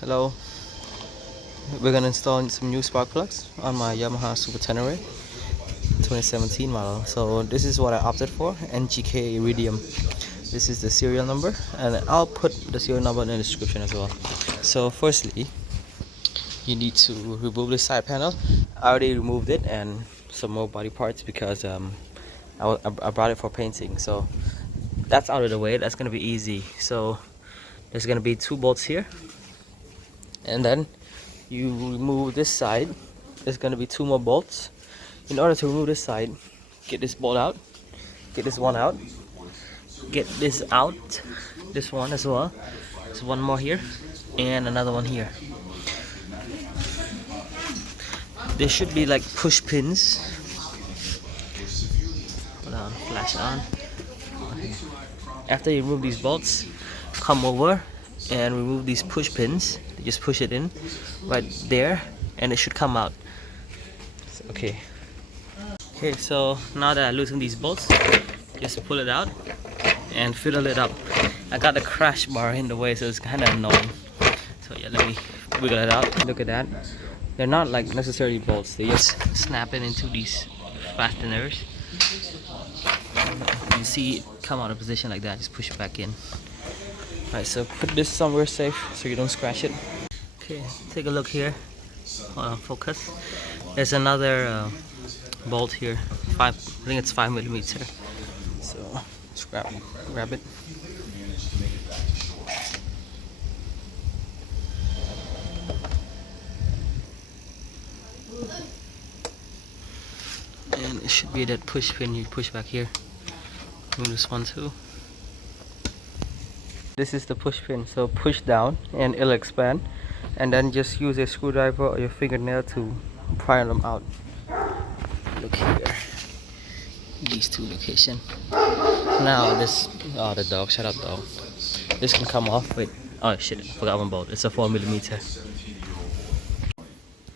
Hello, we're gonna install some new spark plugs on my Yamaha Super Tenere 2017 model. So this is what I opted for, NGK Iridium. This is the serial number, and I'll put the serial number in the description as well. So firstly, you need to remove the side panel. I already removed it and some more body parts because I brought it for painting. So that's out of the way. That's gonna be easy. So there's gonna be two bolts here, and then you remove this side. There's gonna be two more bolts. In order to remove this side, get this bolt out, get this one out, get this out, this one as well. There's one more here and another one here. There should be like push pins. Hold on, flash it on. After you remove these bolts, come over and remove these push pins. You just push it in right there and it should come out. Okay, so now that I loosen these bolts, just pull it out and fiddle it up. I got the crash bar in the way, so it's kind of annoying. So yeah, let me wiggle it out. Look at that. They're not like necessarily bolts. They just snap it into these fasteners. You see it come out of position like that. Just push it back in. Alright, so put this somewhere safe so you don't scratch it. Okay, take a look here. Hold on, focus. There's another bolt here. I think it's 5mm. So let's grab it. And it should be that push pin you push back here. Move this one too. This is the push pin, so push down and it'll expand, and then just use a screwdriver or your fingernail to pry them out. Look here, these two locations. Now this, oh the dog, shut up dog. This can come off. Wait, oh shit, I forgot one bolt. It's a 4mm.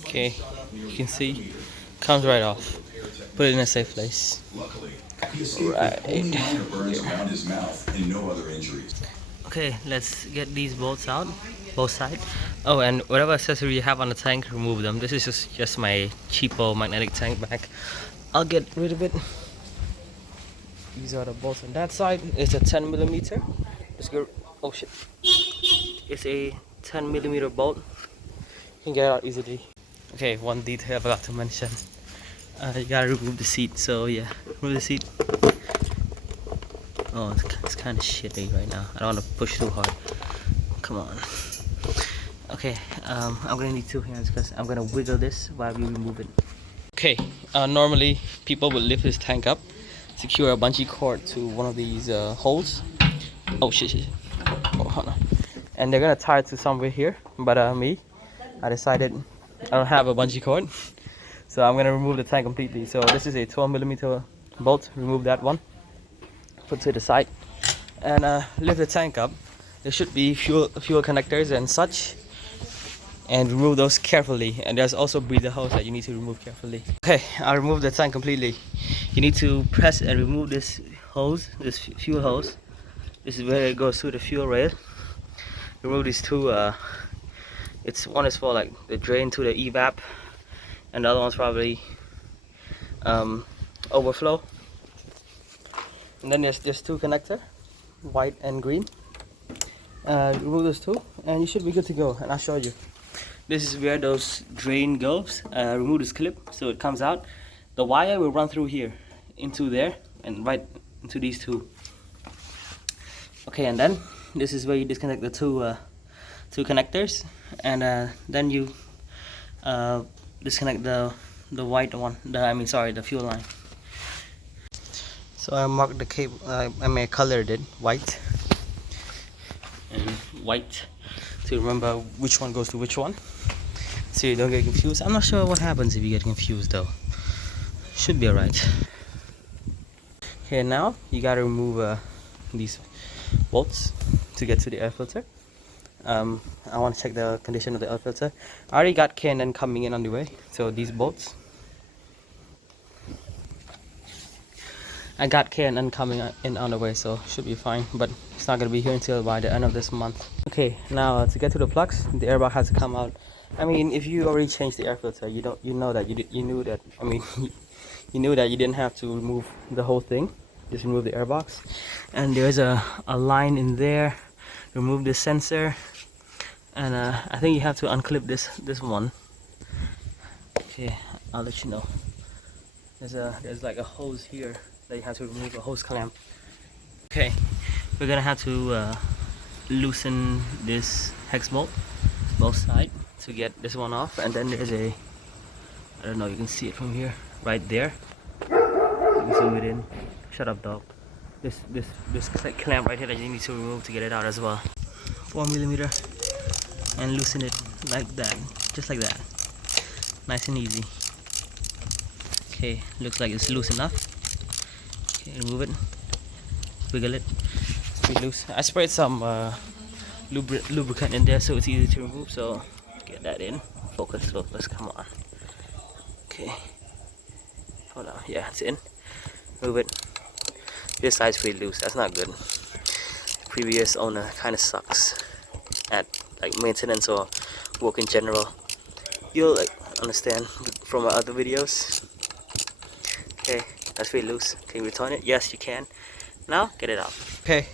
Okay, you can see, comes right off. Put it in a safe place. Right. Okay, let's get these bolts out, both sides. Oh, and whatever accessory you have on the tank, remove them. This is just my cheapo magnetic tank bag. I'll get rid of it. These are the bolts on that side. It's a 10mm. Let's go. Oh shit. It's a 10mm bolt. You can get it out easily. Okay, one detail I forgot to mention. You gotta remove the seat. So yeah, remove the seat. Oh, it's kind of shitty right now. I don't want to push too hard. Come on. Okay, I'm gonna need two hands because I'm gonna wiggle this while we remove it. Okay, normally people would lift this tank up, secure a bungee cord to one of these holes. Oh shit. Oh, hold on. And they're gonna tie it to somewhere here. But I decided I don't have a bungee cord, so I'm gonna remove the tank completely. So this is a 12mm bolt. Remove that one. Put to the side and lift the tank up. There should be fuel connectors and such, and remove those carefully. And there's also breather hose that you need to remove carefully. Okay, I'll remove the tank completely. You need to press and remove this hose, this fuel hose. This is where it goes through the fuel rail. Remove these two. One is for like the drain to the evap, and the other one's probably overflow. And then there's two connector, white and green. Remove those two and you should be good to go, and I'll show you. This is where those drain goes. Remove this clip so it comes out. The wire will run through here into there and right into these two. Okay, and then this is where you disconnect the two connectors, and then you disconnect the white one, the fuel line. So I marked the cable, I colored it white and white to remember which one goes to which one, so you don't get confused. I'm not sure what happens if you get confused though. Should be alright. Okay, now you gotta remove these bolts to get to the air filter. I want to check the condition of the air filter. I already got K&N coming in on the way, so these bolts. I got K&N coming in on the way, so should be fine, but it's not gonna be here until by the end of this month. Okay, now to get to the plugs, the air box has to come out. I mean, if you already changed the air filter, you know that you knew that. I mean, you knew that you didn't have to remove the whole thing. Just remove the air box, and there's a line in there. Remove the sensor, and I think you have to unclip this one. Okay, I'll let you know. There's like a hose here that you have to remove, a hose clamp. Okay, we're gonna have to loosen this hex bolt, both sides, to get this one off, and then there's a, I don't know, you can see it from here, right there. You can zoom it in. Shut up, dog. This clamp right here that you need to remove to get it out as well. 4mm, and loosen it like that, just like that. Nice and easy. Okay, looks like it's loose enough. Okay, remove it. Wiggle it. It's pretty loose. I sprayed some lubricant in there so it's easy to remove. So get that in. Focus, come on. Okay. Hold on. Yeah, it's in. Move it. This side's pretty loose. That's not good. The previous owner kind of sucks at like maintenance or work in general. You'll like understand from my other videos. Okay, that's pretty loose. Can you return it? Yes, you can. Now get it out. Okay,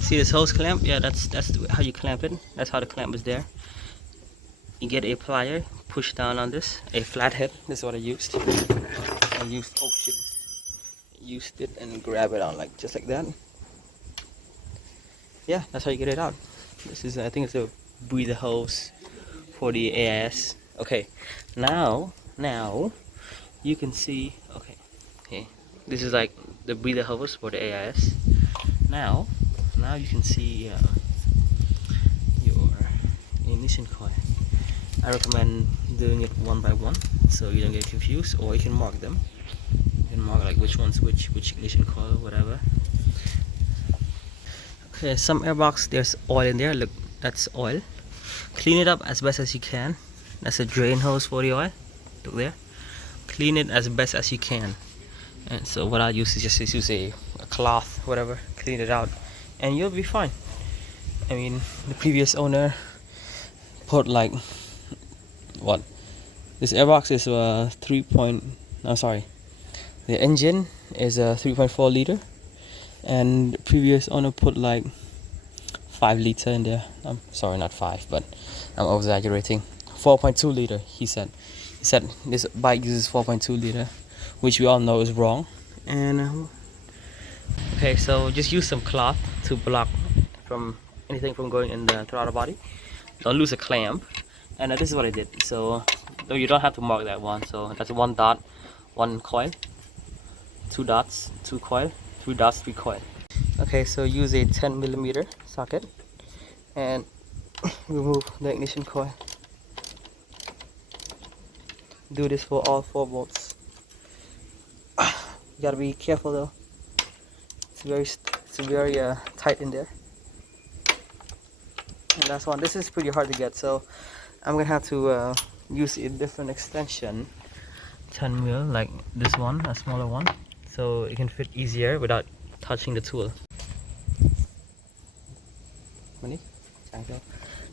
see this hose clamp? Yeah, that's how you clamp it. That's how the clamp is there. You get a plier, push down on this, a flathead. This is what I used. Oh shit. Used it and grab it on like just like that. Yeah, that's how you get it out. This is, I think it's a breather hose for the AIS. Okay, now you can see. Okay, this is like the breather hose for the AIS. Now you can see your ignition coil. I recommend doing it one by one so you don't get confused, or you can mark them. You can mark like which one's which ignition coil, whatever. Okay, some airbox, there's oil in there. Look, that's oil. Clean it up as best as you can. That's a drain hose for the oil. Look there. Clean it as best as you can. And so what I use is just use a cloth, whatever, clean it out, and you'll be fine. I mean, the previous owner put like what? This airbox is the engine is a 3.4 liter, and the previous owner put like 5 liter in there. I'm sorry, not 5, but I'm over exaggerating. 4.2 liter. He said this bike uses 4.2 liter, which we all know is wrong. And okay, so just use some cloth to block from anything from going in the throttle body. Don't lose a clamp. And this is what I did. So though you don't have to mark that one. So that's 1 dot, 1 coil, 2 dots, 2 coil, 3 dots, 3 coil. Okay, so use a 10mm socket and remove the ignition coil. Do this for all 4 bolts. You gotta be careful though. It's very tight in there. And last one. This is pretty hard to get, so I'm gonna have to use a different extension 10mm, like this one, a smaller one, so it can fit easier without touching the tool.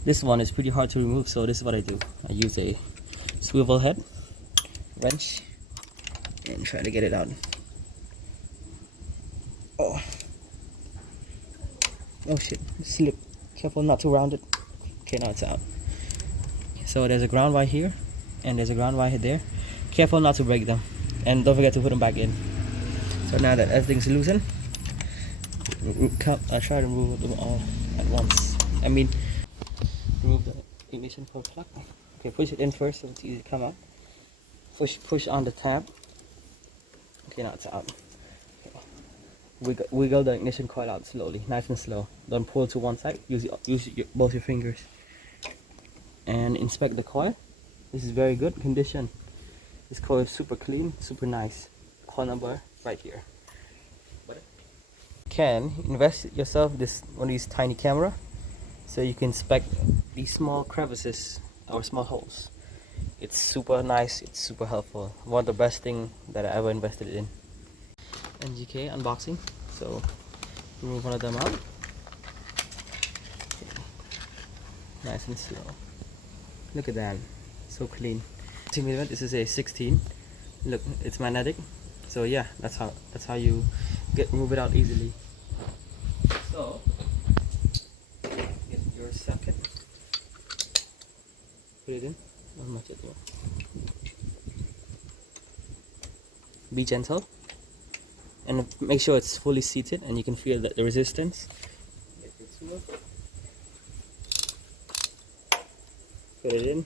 This one is pretty hard to remove, so this is what I do. I use a swivel head wrench and try to get it out. Oh shit, slip. Careful not to round it. Okay, now it's out. So there's a ground wire here and there's a ground wire there. Careful not to break them, and don't forget to put them back in. So now that everything's loosened, I try to remove them all at once. I mean, remove the ignition coil plug. Okay, push it in first so it's easy to come out. Push on the tab. Okay, now it's out. Wiggle the ignition coil out slowly, nice and slow. Don't pull to one side. Use both your fingers. And inspect the coil. This is very good condition. This coil is super clean, super nice. Coil number right here. Can invest yourself one of these tiny camera so you can inspect these small crevices or small holes. It's super nice. It's super helpful. One of the best thing that I ever invested in. NGK unboxing. So remove one of them out. Nice and slow. Look at that, so clean. This is a 16. Look, it's magnetic. So yeah, that's how you move it out easily. So get your socket, put it in. Not much as well. Be gentle and make sure it's fully seated and you can feel the resistance. Get your tool. Put it in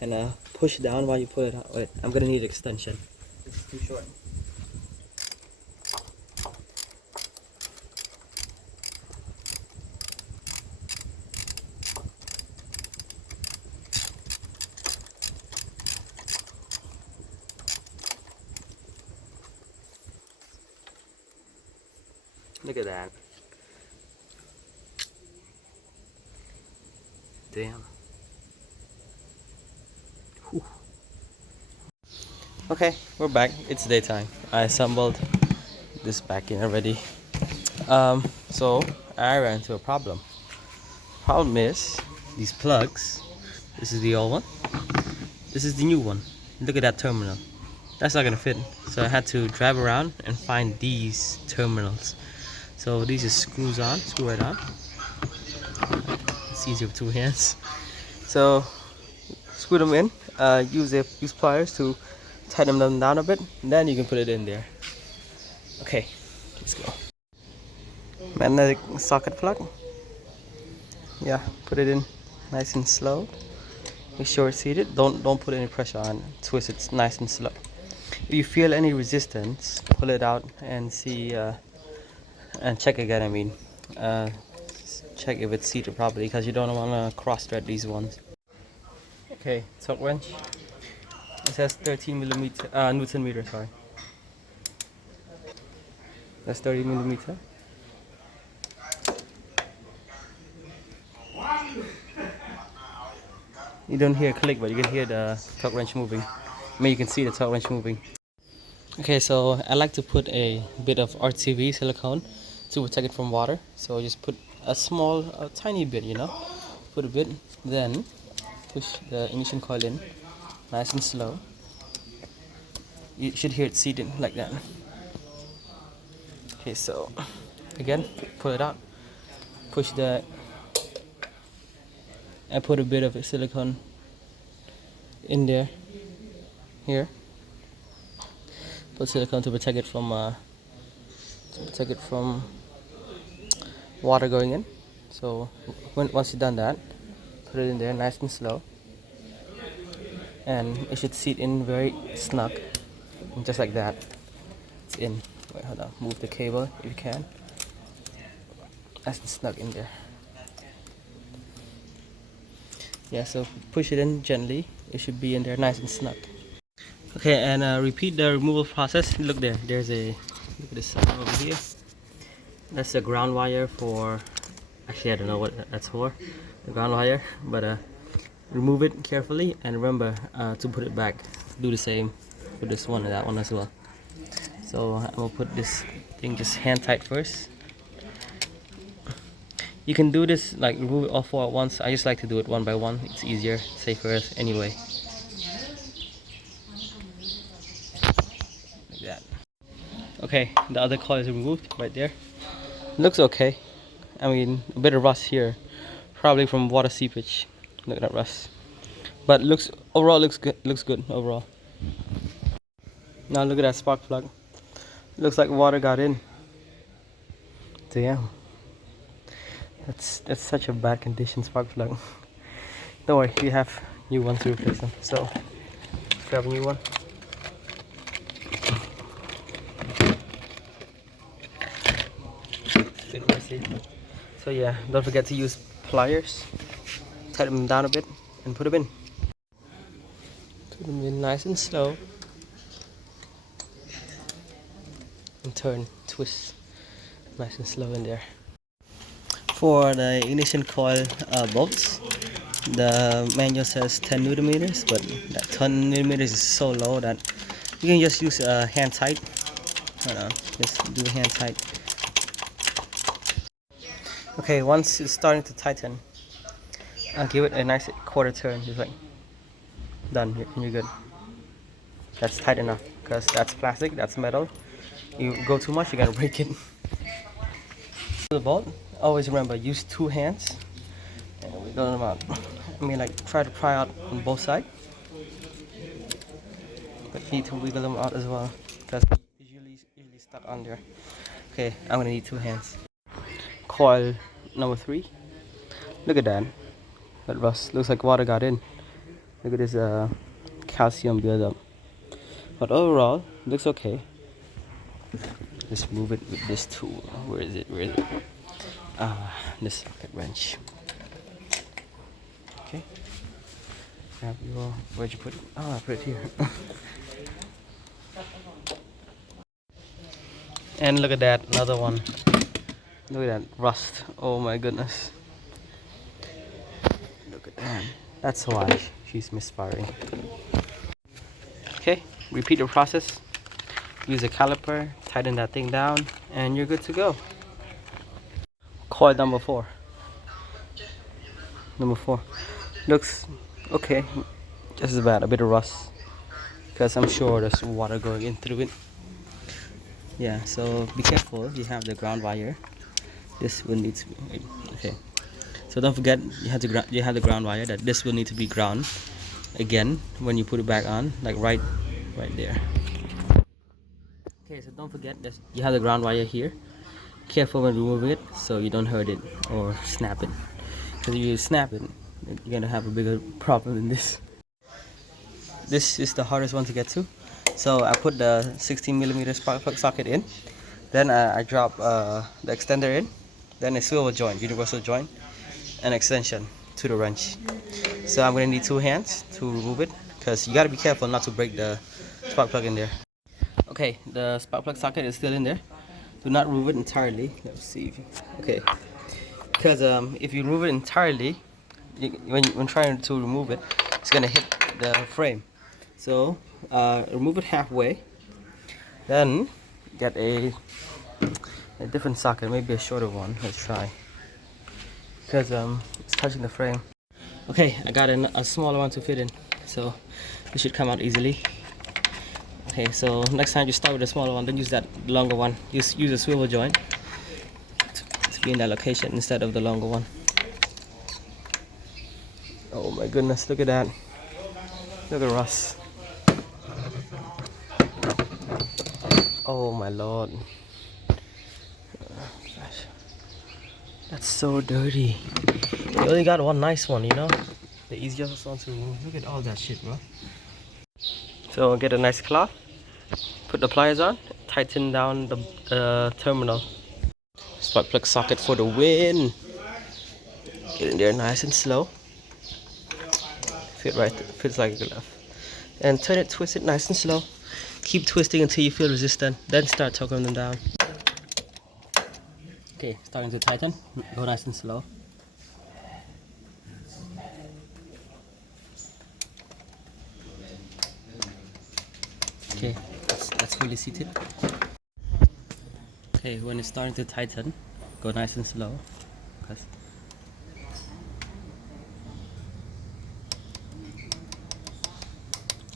and push down while you pull it out. Wait, I'm gonna need extension. It's too short. Look at that. Damn. Whew. Okay, we're back. It's daytime. I assembled this back in already. So I ran into a problem. Problem is these plugs. This is the old one. This is the new one. Look at that terminal. That's not gonna fit. So I had to drive around and find these terminals. So these just screw right on. It's easier with two hands. So screw them in. Use pliers to tighten them down a bit. And then you can put it in there. Okay, let's go. Magnetic socket plug. Yeah, put it in nice and slow. Make sure it's seated. Don't put any pressure on. Twist it nice and slow. If you feel any resistance, pull it out and see and check again. I mean, check if it's seated properly because you don't want to cross thread these ones. Okay, torque wrench. It says 13 millimeter Newton meter. Sorry, that's 30 millimeter. You don't hear a click, but you can hear the torque wrench moving. I mean, you can see the torque wrench moving. Okay, so I like to put a bit of RTV silicone to protect it from water. So just put a tiny bit, you know. Put a bit, then push the ignition coil in, nice and slow. You should hear it seated like that. Okay, so again, pull it out, push I put a bit of silicone in there, here. Put silicone to protect it from water going in. So once you've done that, put it in there nice and slow, and it should seat in very snug, just like that. It's in. Wait, hold on. Move the cable if you can. Nice and snug in there. Yeah, so push it in gently. It should be in there nice and snug. Okay, and repeat the removal process. Look there. Look at this over here. That's the ground wire for. Actually, I don't know what that's for. The ground wire, but remove it carefully and remember to put it back. Do the same for this one and that one as well. So I'm gonna put this thing just hand tight first. You can do this like remove it all four at once. I just like to do it one by one. It's easier, safer anyway. Like that. Okay, the other coil is removed right there. Looks okay. I mean, a bit of rust here, probably from water seepage. Look at that rust. But overall looks good. Looks good overall. Now look at that spark plug. Looks like water got in. Damn. That's such a bad condition spark plug. Don't worry, we have new ones to replace them. So let's grab a new one. Bit messy. So yeah, don't forget to use pliers. Tighten them down a bit and put them in. Put them in nice and slow. And turn, twist, nice and slow in there. For the ignition coil bolts, the manual says 10 Newton meters, but that 10 Newton meters is so low that You can just use hand tight. Hold on, just do hand tight. Okay, once it's starting to tighten, I'll give it a nice quarter turn, just like done. You're good. That's tight enough because that's plastic, that's metal. You go too much, you're gonna break it. The bolt, always remember, use 2 hands and wiggle them out. I mean, like, try to pry out on both sides, but you need to wiggle them out as well because it's usually stuck on there. Okay, I'm gonna need 2 hands. Coil number 3. Look at that. That rust looks like water got in. Look at this calcium buildup. But overall, looks okay. Just move it with this tool. Where is it? Where is it? This socket wrench. Okay. Grab your. Where'd you put it? Oh, I put it here. And look at that, another one. Look at that rust. Oh my goodness. Look at that. That's why she's misfiring. Okay, repeat the process. Use a caliper, tighten that thing down, and you're good to go. Coil number 4. Number 4 looks okay, just as bad, a bit of rust, because I'm sure there's water going in through it. Yeah, so be careful. You have the ground wire. This will need to be okay. So don't forget you have the ground wire. That this will need to be ground again when you put it back on, like right there. Okay, so don't forget that you have the ground wire here. Careful when removing it so you don't hurt it or snap it. Because if you snap it, you're gonna have a bigger problem than this. This is the hardest one to get to. So I put the 16mm spark plug socket in. Then I drop the extender in. Then a swivel joint, universal joint, and extension to the wrench. So I'm gonna need 2 hands to remove it because you gotta be careful not to break the spark plug in there. Okay, the spark plug socket is still in there. Do not remove it entirely. Let's see if you, okay. Because if you remove it entirely, when trying to remove it, it's gonna hit the frame. So remove it halfway. Then get a different socket, maybe a shorter one. Let's try. Because it's touching the frame. Okay, I got a smaller one to fit in, so it should come out easily. Okay, so next time you start with a smaller one, then use that longer one. Use a swivel joint to be in that location instead of the longer one. Oh my goodness, look at that. Look at Russ. Oh my lord. That's so dirty. You only got one nice one, you know? The easiest one to remove. Look at all that shit, bro. So get a nice cloth. Put the pliers on, tighten down the terminal. Spark plug socket for the win. Get in there nice and slow. Fits like a glove. And turn it, twist it nice and slow. Keep twisting until you feel resistant. Then start tucking them down. Okay, starting to tighten. Go nice and slow. Okay, that's fully seated. Okay, when it's starting to tighten, go nice and slow.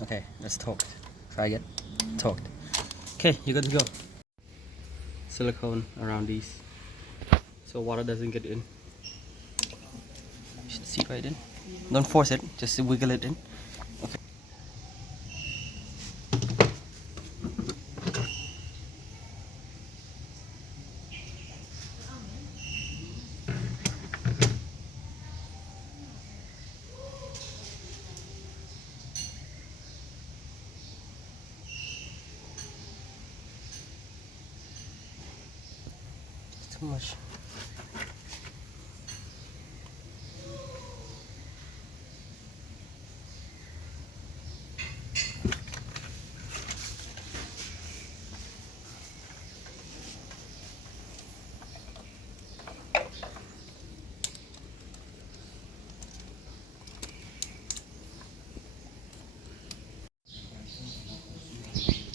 Okay, that's torqued. Try again. Torqued. Okay, you're good to go. Silicone around these so water doesn't get in. You should seat right in. Don't force it, just wiggle it in. Okay. Too much.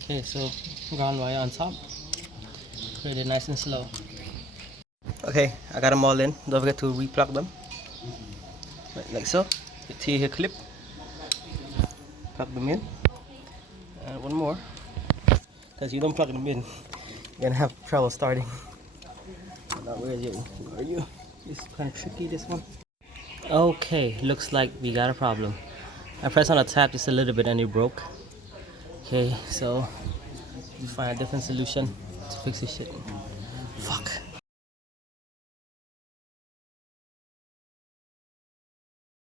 Okay, so ground wire on top. Put it nice and slow. Okay, I got them all in. Don't forget to replug them. Like so. Take your clip. Plug them in. And one more. Because you don't plug them in, you're gonna have trouble starting. Now, where are you? It's kind of tricky, this one. Okay, looks like we got a problem. I pressed on the tap just a little bit and it broke. Okay, so we find a different solution to fix this shit.